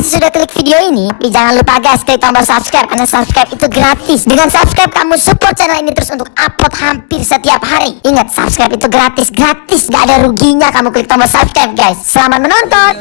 kasih sudah klik video ini. Tapi jangan lupa guys, klik tombol subscribe, karena subscribe itu gratis. Dengan subscribe kamu support channel ini terus untuk upload hampir setiap hari. Ingat, subscribe itu gratis, gak ada ruginya kamu klik tombol subscribe guys. Selamat menonton.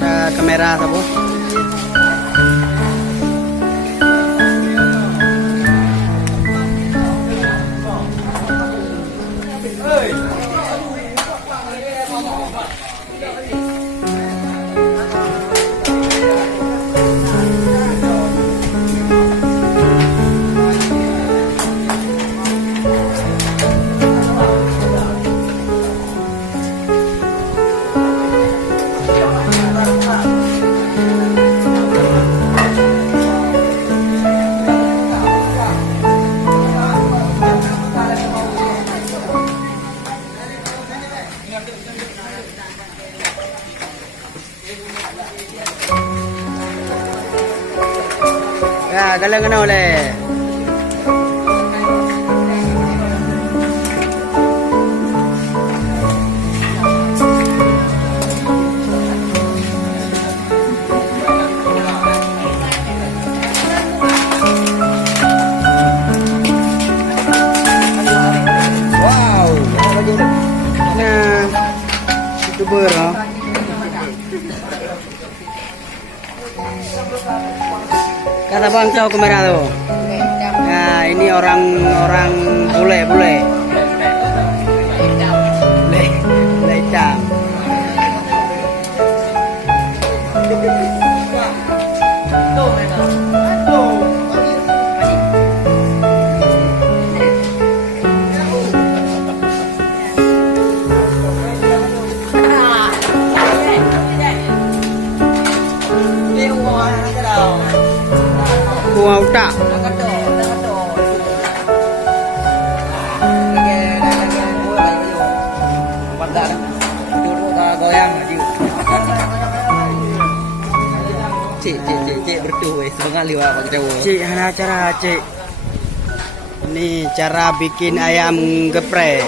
Ada kamera apa? Ya, galang kena oleh. Wow, nah, YouTuber, oh. Kata bang tahu kamera tuh. Nah, ini orang bule hitam. Wow, tak. Cik berdua setengah liwa Pak Jawa. Cik, ada cara cik. Ini cara bikin ayam geprek.